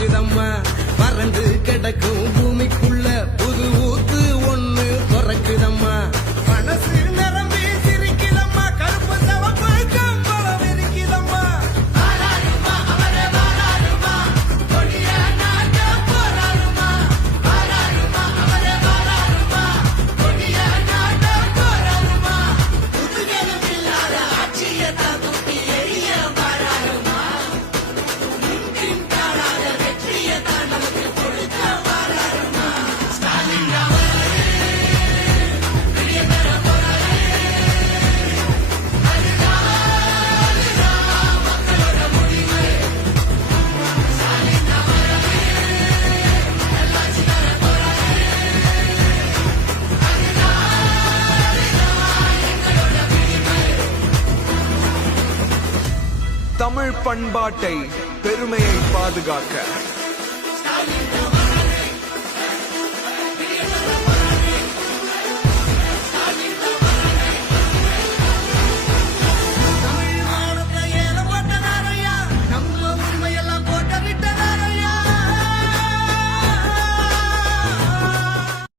நடக்குதம்மா வறண்டு கிடக்கும் பூமிக்குள்ள புது ஊத்து ஒண்ணு பிறக்குதம்மா மனசு நிரம்பி சிரிக்குதம்மா கருப்பு சவப்பு கம்பளம் இருக்குதம்மா தமிழ் பண்பாட்டை பெருமையை பாதுகாக்க